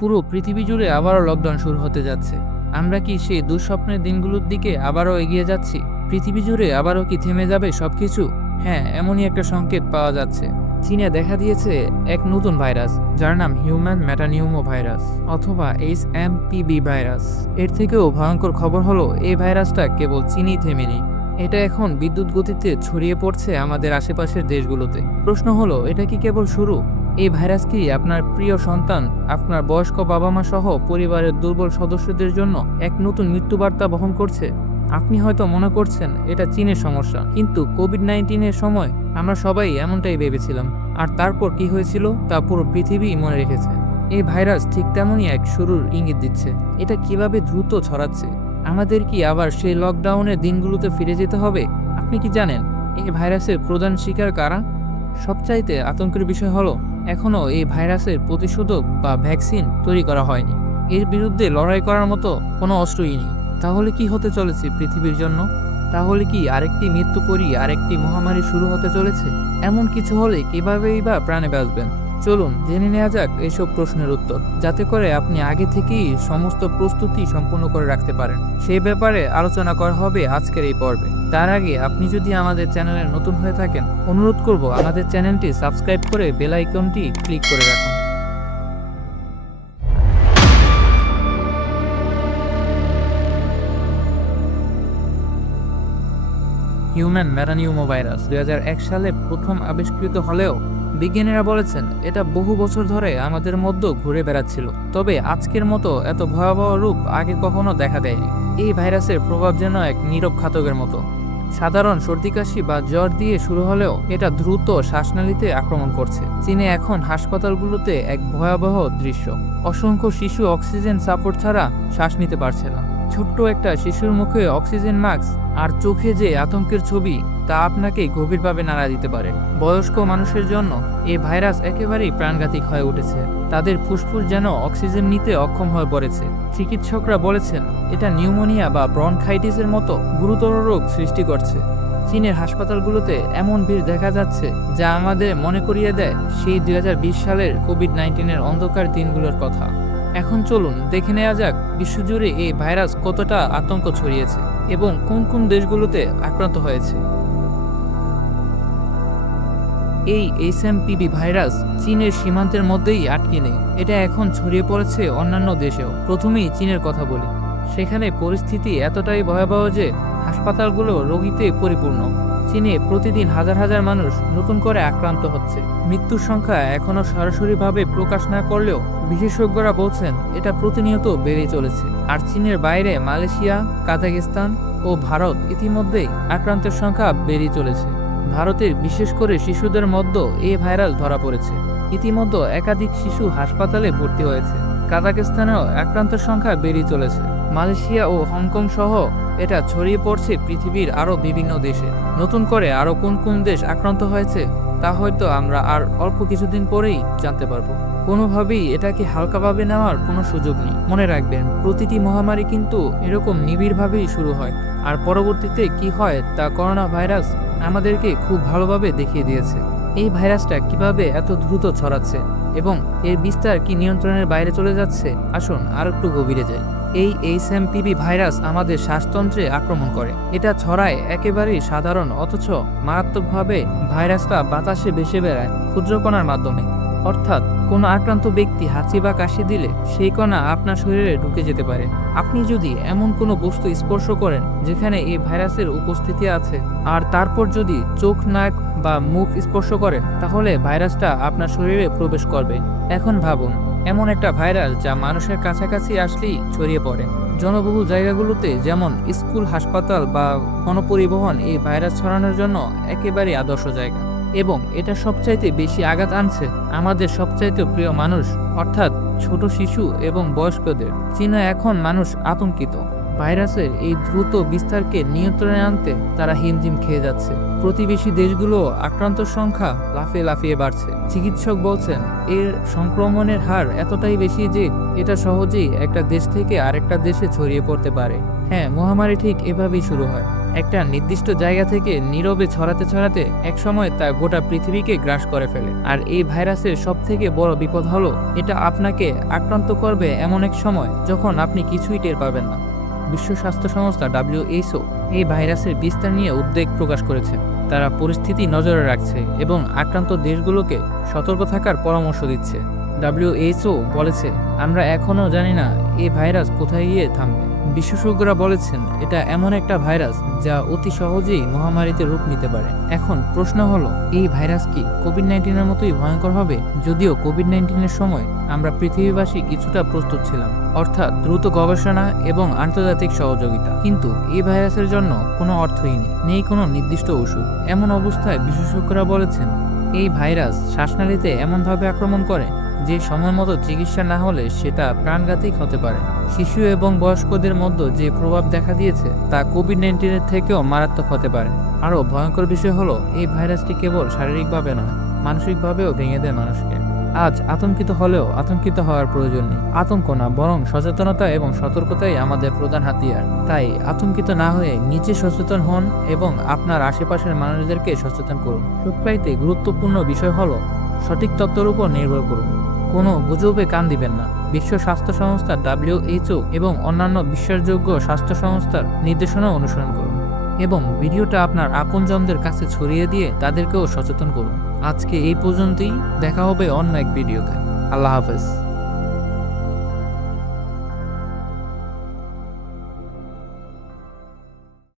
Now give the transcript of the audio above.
পুরো পৃথিবী জুড়ে আবারও লকডাউন শুরু হতে যাচ্ছে। আমরা কি সেই দুঃস্বপ্নের দিনগুলোর দিকে আবারও এগিয়ে যাচ্ছি? পৃথিবী জুড়ে আবারও কি থেমে যাবে সবকিছু? হ্যাঁ এমনই একটা সংকেত পাওয়া যাচ্ছে। চীনে দেখা দিয়েছে এক নতুন ভাইরাস, যার নাম হিউম্যান ম্যাটানিউমো ভাইরাস অথবা H M P V virus এর থেকেও ভয়ঙ্কর খবর হলো, এই ভাইরাসটা কেবল চীনই থেমেনি। এটা এখন বিদ্যুৎ গতিতে ছড়িয়ে পড়ছে আমাদের আশেপাশের দেশগুলোতে। প্রশ্ন হলো, এটা কি কেবল শুরু? এই ভাইরাস কি আপনার প্রিয় সন্তান, আপনার বয়স্ক বাবা মা সহ পরিবারের দুর্বল সদস্যদের জন্য এক নতুন মৃত্যুবার্তা বহন করছে? আপনি হয়তো মনে করছেন, এটা চীনের সমস্যা। কিন্তু কোভিড নাইন্টিনের সময় আমরা সবাই এমনটাই ভেবেছিলাম। আর তারপর কি হয়েছিল, তা পুরো পৃথিবী মনে রেখেছে। এই ভাইরাস ঠিক তেমনই এক শুরুর ইঙ্গিত দিচ্ছে। এটা কীভাবে দ্রুত ছড়াচ্ছে? আমাদের কি আবার সেই লকডাউনের দিনগুলোতে ফিরে যেতে হবে? আপনি কি জানেন, এই ভাইরাসের প্রধান শিকার কারা? সবচাইতে আতঙ্কের বিষয় হলো এখনও এই ভাইরাসের প্রতিষেধক বা ভ্যাকসিন তৈরি করা হয়নি। এর বিরুদ্ধে লড়াই করার মতো কোনো অস্ত্রই নেই। তাহলে কি হতে চলেছে পৃথিবীর জন্য? তাহলে কি আরেকটি মৃত্যু করি আরেকটি মহামারী শুরু হতে চলেছে? এমন কিছু হলে কীভাবেই বা প্রাণে বাঁচবেন? চলুন, জেনে নেওয়া যাক এইসব প্রশ্নের উত্তর। যাতে করে আপনি আগে থেকেই সমস্ত প্রস্তুতি সম্পূর্ণ করে রাখতে পারেন। সেই ব্যাপারে আলোচনা করা হবে আজকের এই পর্বে। তার আগে আপনি যদি আমাদের চ্যানেলে নতুন হয়ে থাকেন, অনুরোধ করব আমাদের চ্যানেলটি সাবস্ক্রাইব করে বেল আইকনটি ক্লিক করে রাখুন। হিউম্যান ম্যারানিউমো ভাইরাস দুই হাজার এক সালে প্রথম আবিষ্কৃত হলেও বিজ্ঞানীরা বলেছেন, এটা বহু বছর ধরে আমাদের মধ্যে ঘুরে বেড়াচ্ছিল। তবে আজকের মতো এত ভয়াবহ রূপ আগে কখনো দেখা দেয়নি। এই ভাইরাসের প্রভাব যেন এক নীরব ঘাতকের মতো। সাধারণ সর্দি কাশি বা জ্বর দিয়ে শুরু হলেও এটা দ্রুত শ্বাসনালীতে আক্রমণ করছে। চীনে এখন হাসপাতালগুলোতে এক ভয়াবহ দৃশ্য। অসংখ্য শিশু অক্সিজেন সাপোর্ট ছাড়া শ্বাস নিতে পারছে না। ছোট্ট একটা শিশুর মুখে অক্সিজেন মাস্ক আর চোখে যে আতঙ্কের ছবি, তা আপনাকে গভীরভাবে নাড়া দিতে পারে। বয়স্ক মানুষের জন্য এ ভাইরাস একেবারেই প্রাণঘাতিক হয়ে উঠেছে। তাদের ফুসফুস যেন অক্সিজেন নিতে অক্ষম হয়ে পড়েছে। চিকিৎসকরা বলেছেন, এটা নিউমোনিয়া বা ব্রনখাইটিসের মতো গুরুতর রোগ সৃষ্টি করছে। চীনের হাসপাতালগুলোতে এমন ভিড় দেখা যাচ্ছে, যা আমাদের মনে করিয়ে দেয় সেই দুই হাজার বিশ সালের কোভিড নাইন্টিনের অন্ধকার দিনগুলোর কথা। এখন চলুন দেখে নেওয়া যাক বিশ্বজুড়ে এই ভাইরাস কতটা আতঙ্ক ছড়িয়েছে এবং কোন কোন দেশগুলোতে আক্রান্ত হয়েছে। এই এইচএমপিভি ভাইরাস চীনের সীমান্তের মধ্যেই আটকে নেই। এটা এখন ছড়িয়ে পড়েছে অন্যান্য দেশেও। প্রথমেই চীনের কথা বলি। সেখানে পরিস্থিতি এতটাই ভয়াবহ যে হাসপাতালগুলো রোগীতে পরিপূর্ণ। চীনে প্রতিদিন হাজার হাজার মানুষ নতুন করে আক্রান্ত হচ্ছে। মৃত্যুর সংখ্যা এখনও সরাসরিভাবে প্রকাশ না করলেও বিশেষজ্ঞরা বলছেন এটা প্রতিনিয়ত বেড়ে চলেছে। আর চীনের বাইরে মালয়েশিয়া, কাজাকিস্তান ও ভারত ইতিমধ্যেই আক্রান্তের সংখ্যা বেড়ে চলেছে। ভারতের বিশেষ করে শিশুদের মধ্যে এই ভাইরাল ধরা পড়েছে। ইতিমধ্যে একাধিক শিশু হাসপাতালে ভর্তি হয়েছে। কাজাকিস্তানেও আক্রান্তের সংখ্যা বেড়ে চলেছে। মালয়েশিয়া ও হংকং সহ এটা ছড়িয়ে পড়ছে পৃথিবীর আরও বিভিন্ন দেশে। নতুন করে আরও কোন কোন দেশ আক্রান্ত হয়েছে, তা হয়তো আমরা আর অল্প কিছুদিন পরেই জানতে পারব। কোনোভাবেই এটাকে হালকাভাবে নেওয়ার কোনো সুযোগ নেই। মনে রাখবেন, প্রতিটি মহামারী কিন্তু এরকম নিবিড়ভাবেই শুরু হয়। আর পরবর্তীতে কি হয় তা করোনা ভাইরাস আমাদেরকে খুব ভালোভাবে দেখিয়ে দিয়েছে। এই ভাইরাসটা কীভাবে এত দ্রুত ছড়াচ্ছে এবং এর বিস্তার কি নিয়ন্ত্রণের বাইরে চলে যাচ্ছে, আসুন আর একটু গভীরে যাই। এই এইচ এম এইচএমপিভি ভাইরাস আমাদের শ্বাসতন্ত্রে আক্রমণ করে। এটা ছড়ায় একেবারেই সাধারণ, অথচ মারাত্মকভাবে ভাইরাসটা বাতাসে ভেসে বেড়ায় ক্ষুদ্রকণার মাধ্যমে। অর্থাৎ কোনো আক্রান্ত ব্যক্তি হাঁচি বা কাশি দিলে সেই কণা আপনার শরীরে ঢুকে যেতে পারে। আপনি যদি এমন কোনো বস্তু স্পর্শ করেন যেখানে এই ভাইরাসের উপস্থিতি আছে, আর তারপর যদি চোখ, নাক বা মুখ স্পর্শ করেন, তাহলে ভাইরাসটা আপনার শরীরে প্রবেশ করবে। এখন ভাবুন এমন একটা ভাইরাস যা মানুষের কাছাকাছি আসলেই ছড়িয়ে পড়ে। জনবহুল জায়গাগুলোতে যেমন স্কুল, হাসপাতাল বা গণপরিবহন এই ভাইরাস ছড়ানোর জন্য একেবারে আদর্শ জায়গা। এবং এটা সবচাইতে বেশি আঘাত আনছে আমাদের সবচাইতে প্রিয় মানুষ, অর্থাৎ ছোট শিশু এবং বয়স্কদের। চীনা এখন মানুষ আতঙ্কিত। ভাইরাসের এই দ্রুত বিস্তারকে নিয়ন্ত্রণে আনতে তারা হিমঝিম খেয়ে যাচ্ছে। প্রতিবেশী দেশগুলো আক্রান্ত সংখ্যা লাফিয়ে লাফিয়ে বাড়ছে। চিকিৎসক বলছেন, এর সংক্রমণের হার এতটাই বেশি যে এটা সহজেই একটা দেশ থেকে আরেকটা দেশে ছড়িয়ে পড়তে পারে। হ্যাঁ মহামারী ঠিক এভাবেই শুরু হয়। একটা নির্দিষ্ট জায়গা থেকে নীরবে ছড়াতে ছড়াতে একসময় তা গোটা পৃথিবীকে গ্রাস করে ফেলে। আর এই ভাইরাসের সব থেকে বড় বিপদ হলো, এটা আপনাকে আক্রান্ত করবে এমন এক সময় যখন আপনি কিছুই টের পাবেন না। বিশ্ব স্বাস্থ্য সংস্থা ডাব্লিউএইচও এই ভাইরাসের বিস্তার নিয়ে উদ্বেগ প্রকাশ করেছে। তারা পরিস্থিতি নজরে রাখছে এবং আক্রান্ত দেশগুলোকে সতর্ক থাকার পরামর্শ দিচ্ছে। ডাব্লিউএইচও বলেছে, আমরা এখনও জানি না এই ভাইরাস কোথায় গিয়ে থামবে? বিশেষজ্ঞরা বলেছেন, এটা এমন একটা ভাইরাস যা অতি সহজেই মহামারীতে রূপ নিতে পারে। এখন প্রশ্ন হলো, এই ভাইরাস কি কোভিড নাইন্টিনের মতোই ভয়ঙ্কর হবে? যদিও কোভিড নাইন্টিনের সময় আমরা পৃথিবীবাসী কিছুটা প্রস্তুত ছিলাম, অর্থাৎ দ্রুত গবেষণা এবং আন্তর্জাতিক সহযোগিতা। কিন্তু এই ভাইরাসের জন্য কোনো অর্থই নেই নেই কোনো নির্দিষ্ট ওষুধ। এমন অবস্থায় বিশেষজ্ঞরা বলেছেন, এই ভাইরাস শ্বাসনালীতে এমনভাবে আক্রমণ করে যে সময় মতো চিকিৎসা না হলে সেটা প্রাণঘাতিক হতে পারে। শিশু এবং বয়স্কদের মধ্যে যে প্রভাব দেখা দিয়েছে, তা কোভিড নাইন্টিনের থেকেও মারাত্মক হতে পারে। আরও ভয়ঙ্কর বিষয় হলো, এই ভাইরাসটি কেবল শারীরিকভাবে নয়, মানসিকভাবেও ভেঙে দেয় মানুষকে। আজ আতঙ্কিত হলেও আতঙ্কিত হওয়ার প্রয়োজন নেই। আতঙ্ক না, বরং সচেতনতা এবং সতর্কতাই আমাদের প্রধান হাতিয়ার। তাই আতঙ্কিত না হয়ে নিজে সচেতন হন এবং আপনার আশেপাশের মানুষদেরকে সচেতন করুন। সবচাইতে গুরুত্বপূর্ণ বিষয় হলো, সঠিক তত্ত্বের উপর নির্ভর করুন। কোনো গুজবে কান দিবেন না। বিশ্ব স্বাস্থ্য সংস্থা ডাব্লিউএইচও এবং অন্যান্য বিশ্বাসযোগ্য স্বাস্থ্য সংস্থার নির্দেশনা অনুসরণ করুন এবং ভিডিওটা আপনার আপনজনদের কাছে ছড়িয়ে দিয়ে তাদেরকেও সচেতন করুন। আজকে এই পর্যন্তই। দেখা হবে অন্য এক ভিডিওতে। আল্লাহ হাফেজ।